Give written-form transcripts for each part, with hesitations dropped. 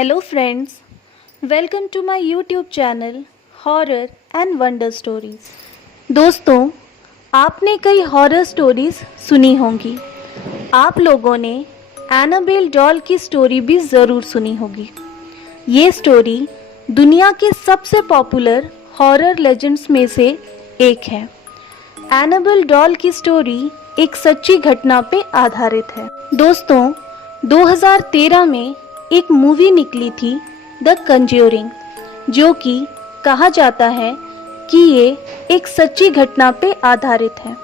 Hello friends, welcome to my YouTube channel Horror and Wonder Stories। दोस्तों, आपने कई horror stories सुनी होंगी। आप लोगों ने एनाबेल डॉल की स्टोरी भी ज़रूर सुनी होगी। ये स्टोरी दुनिया के सबसे पॉपुलर हॉरर लेजेंड्स में से एक है। एनाबेल डॉल की स्टोरी एक सच्ची घटना पे आधारित है। दोस्तों, 2013 में एक मूवी निकली थी द कंज्यूरिंग, जो कि कहा जाता है कि ये एक सच्ची घटना पे आधारित है।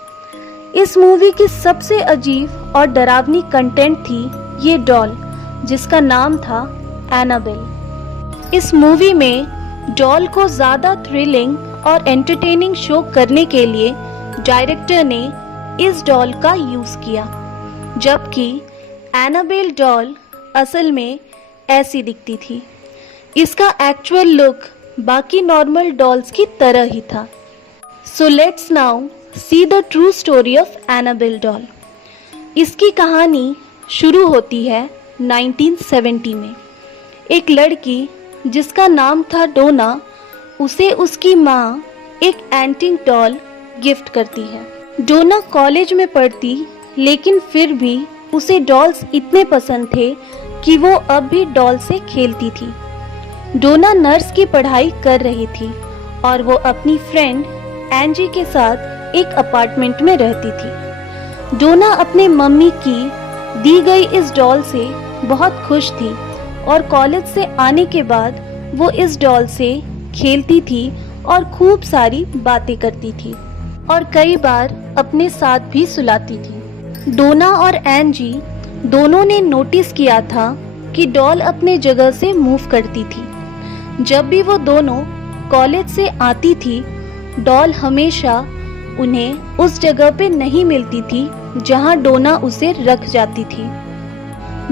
इस मूवी की सबसे अजीब और डरावनी कंटेंट थी ये डॉल, जिसका नाम था एनाबेल। इस मूवी में डॉल को ज़्यादा थ्रिलिंग और एंटरटेनिंग शो करने के लिए डायरेक्टर ने इस डॉल का यूज़ किया, जबकि एनाबेल डॉल असल में ऐसी दिखती थी। इसका एक्चुअल लुक बाकी नॉर्मल डॉल्स की तरह ही था। So let's now see the true story of Annabelle doll. इसकी कहानी शुरू होती है 1970 में। एक लड़की जिसका नाम था डोना, उसे उसकी माँ एक एंटिक डॉल गिफ्ट करती है। डोना कॉलेज में पढ़ती, लेकिन फिर भी उसे डॉल्स इतने पसंद थे कि वो अब भी डॉल से खेलती थी। डोना नर्स की पढ़ाई कर रही थी और वो अपनी फ्रेंड एंजी के साथ एक अपार्टमेंट में रहती थी। डोना अपने मम्मी की दी गई इस डॉल से बहुत खुश थी और कॉलेज से आने के बाद वो इस डॉल से खेलती थी और खूब सारी बातें करती थी और कई बार अपने साथ भी सुलाती थी। डोना और एंजी दोनों ने नोटिस किया था कि डॉल अपने जगह से मूव करती थी। जब भी वो दोनों कॉलेज से आती थी, डॉल हमेशा उन्हें उस जगह पे नहीं मिलती थी जहां डोना उसे रख जाती थी।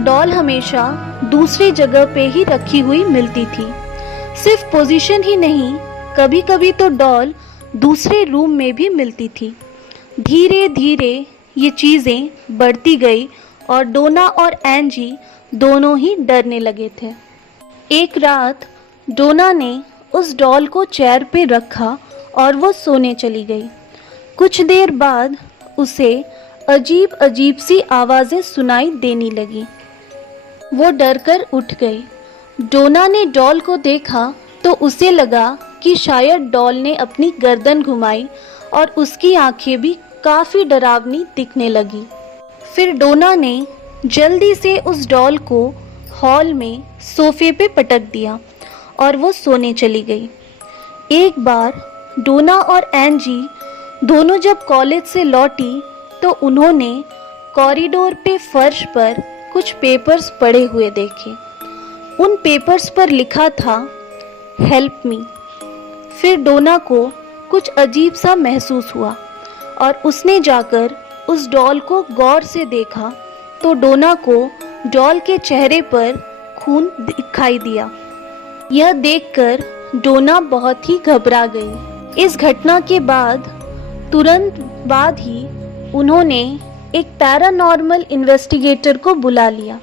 डॉल हमेशा दूसरी जगह पे ही रखी हुई मिलती थी। सिर्फ पोजीशन ही नहीं, कभी कभी तो डॉल दूसरे रूम में भी मिलती थी। धीरे धीरे ये चीज़ें बढ़ती गई और डोना और एंजी दोनों ही डरने लगे थे। एक रात डोना ने उस डॉल को चेयर पे रखा और वो सोने चली गई। कुछ देर बाद उसे अजीब अजीब सी आवाज़ें सुनाई देने लगी। वो डरकर उठ गई। डोना ने डॉल को देखा तो उसे लगा कि शायद डॉल ने अपनी गर्दन घुमाई और उसकी आंखें भी काफ़ी डरावनी दिखने लगी। फिर डोना ने जल्दी से उस डॉल को हॉल में सोफे पे पटक दिया और वो सोने चली गई। एक बार डोना और एंजी दोनों जब कॉलेज से लौटी तो उन्होंने कॉरिडोर पे फर्श पर कुछ पेपर्स पड़े हुए देखे। उन पेपर्स पर लिखा था हेल्प मी। फिर डोना को कुछ अजीब सा महसूस हुआ और उसने जाकर उस डॉल को गौर से देखा तो डोना को डॉल के चेहरे पर खून दिखाई दिया। यह देखकर डोना बहुत ही घबरा गई। इस घटना के बाद तुरंत बाद ही उन्होंने एक पैरानॉर्मल इन्वेस्टिगेटर को बुला लिया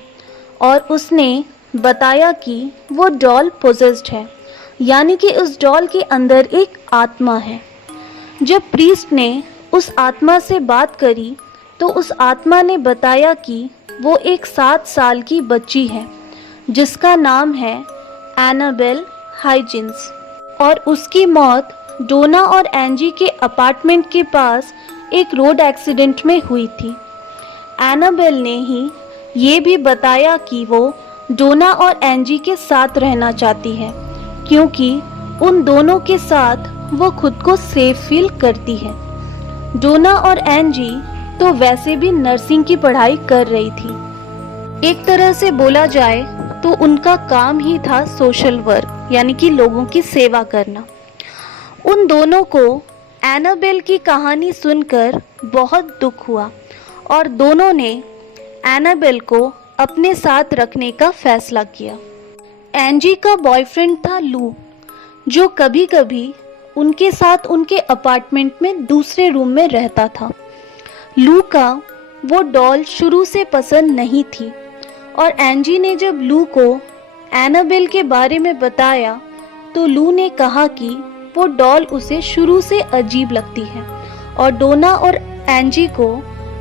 और उसने बताया कि वो डॉल पोजेस्ड है, यानी कि उस डॉल के अंदर एक आत्मा है। जब प्रीस्ट ने उस आत्मा से बात करी तो उस आत्मा ने बताया कि वो एक 7 साल की बच्ची है जिसका नाम है एनाबेल हाइजिन्स और उसकी मौत डोना और एंजी के अपार्टमेंट के पास एक रोड एक्सीडेंट में हुई थी। एनाबेल ने ही ये भी बताया कि वो डोना और एंजी के साथ रहना चाहती है क्योंकि उन दोनों के साथ वो खुद को सेफ फील करती है। डोना और एंजी तो वैसे भी नर्सिंग की पढ़ाई कर रही थी। एक तरह से बोला जाए तो उनका काम ही था सोशल वर्क, यानी कि लोगों की सेवा करना। उन दोनों को एनाबेल की कहानी सुनकर बहुत दुख हुआ और दोनों ने एनाबेल को अपने साथ रखने का फैसला किया। एंजी का बॉयफ्रेंड था लू, जो कभी कभी उनके साथ उनके अपार्टमेंट में दूसरे रूम में रहता था। लू का वो डॉल शुरू से पसंद नहीं थी और एंजी ने जब लू को एनाबेल के बारे में बताया तो लू ने कहा कि वो डॉल उसे शुरू से अजीब लगती है और डोना और एंजी को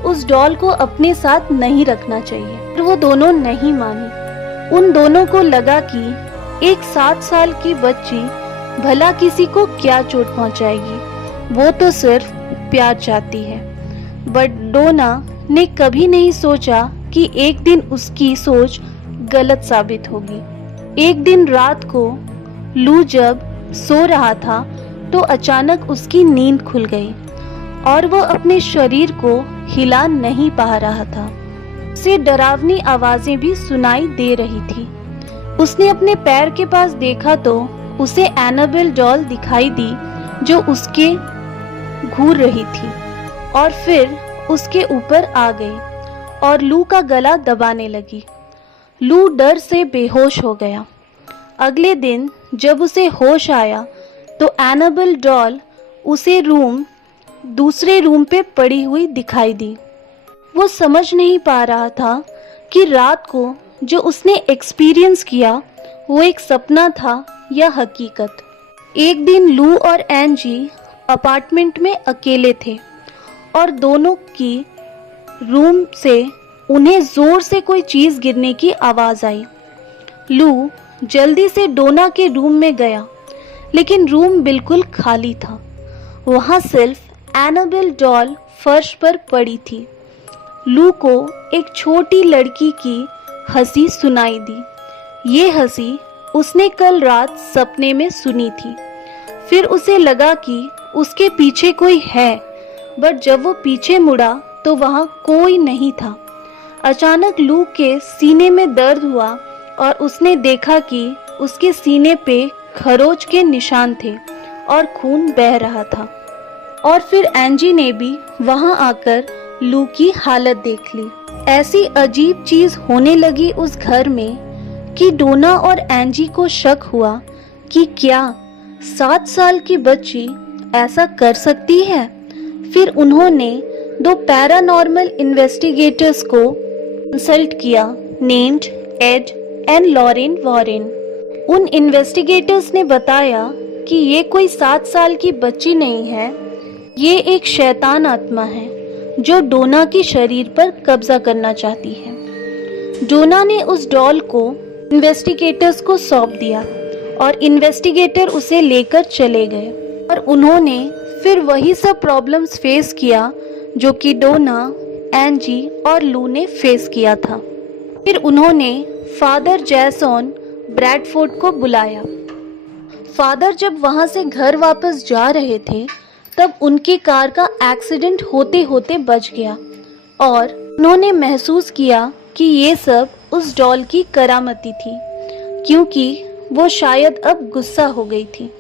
उस डॉल को अपने साथ नहीं रखना चाहिए। पर वो दोनों नहीं मानी। उन दोनों को लगा कि एक 7 साल की बच्ची भला किसी को क्या चोट पहुंचाएगी, वो तो सिर्फ प्यार चाहती है। बट डोना ने कभी नहीं सोचा कि एक दिन उसकी सोच गलत साबित होगी। एक दिन रात को लू जब सो रहा था तो अचानक उसकी नींद खुल गई और वो अपने शरीर को हिला नहीं पा रहा था। उसे डरावनी आवाजें भी सुनाई दे रही थी। उसने अपने पैर के पास देखा तो उसे एनाबेल डॉल दिखाई दी जो उसके घूर रही थी और फिर उसके ऊपर आ गई और लू का गला दबाने लगी। लू डर से बेहोश हो गया। अगले दिन जब उसे होश आया तो एनाबेल डॉल उसे दूसरे रूम पे पड़ी हुई दिखाई दी। वो समझ नहीं पा रहा था कि रात को जो उसने एक्सपीरियंस किया वो एक सपना था या हकीकत। एक दिन लू और एंजी अपार्टमेंट में अकेले थे और दोनों की रूम से उन्हें जोर से कोई चीज गिरने की आवाज आई। लू जल्दी से डोना के रूम में गया, लेकिन रूम बिल्कुल खाली था। वहां सिर्फ एनाबेल डॉल फर्श पर पड़ी थी। लू को एक छोटी लड़की की हंसी सुनाई दी। ये हंसी उसने कल रात सपने में सुनी थी। फिर उसे लगा कि उसके पीछे कोई है, बट जब वो पीछे मुड़ा तो वहां कोई नहीं था। अचानक लू के सीने में दर्द हुआ और उसने देखा कि उसके सीने पे खरोच के निशान थे और खून बह रहा था। और फिर एंजी ने भी वहां आकर लू की हालत देख ली। ऐसी अजीब चीज होने लगी उस घर में कि डोना और एंजी को शक हुआ कि क्या 7 साल की बच्ची ऐसा कर सकती है। फिर उन्होंने 2 पैरानॉर्मल इन्वेस्टिगेटर्स को कंसल्ट किया, named Ed and Lorraine Warren. उन इन्वेस्टिगेटर्स ने बताया कि ये कोई 7 साल की बच्ची नहीं है, ये एक शैतान आत्मा है जो डोना के शरीर पर कब्जा करना चाहती है। डोना ने उस डॉल को इन्वेस्टिगेटर्स को सौंप दिया और इन्वेस्टिगेटर उसे लेकर चले गए और उन्होंने फिर वही सब प्रॉब्लम्स फेस किया जो कि डोना, एंजी और लू ने फेस किया था। फिर उन्होंने फादर जैसन ब्रैडफोर्ड को बुलाया। फादर जब वहां से घर वापस जा रहे थे तब उनकी कार का एक्सीडेंट होते होते बच गया और उन्होंने महसूस किया कि ये सब उस डॉल की करामती थी, क्योंकि वो शायद अब गुस्सा हो गई थी।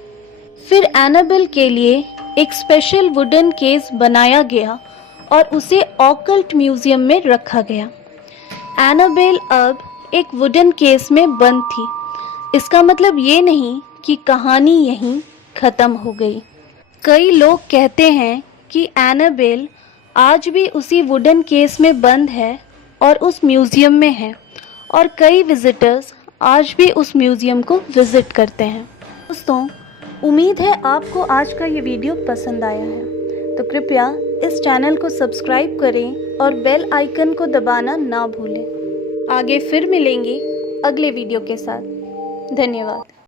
फिर एनाबेल के लिए एक स्पेशल वुडन केस बनाया गया और उसे ऑकल्ट म्यूजियम में रखा गया। एनाबेल अब एक वुडन केस में बंद थी। इसका मतलब ये नहीं कि कहानी यहीं खत्म हो गई। कई लोग कहते हैं कि एनाबेल आज भी उसी वुडन केस में बंद है और उस म्यूजियम में है और कई विजिटर्स आज भी उस म्यूजियम को विजिट करते हैं। दोस्तों, उम्मीद है आपको आज का ये वीडियो पसंद आया है, तो कृपया इस चैनल को सब्सक्राइब करें और बेल आइकन को दबाना ना भूलें। आगे फिर मिलेंगे अगले वीडियो के साथ। धन्यवाद।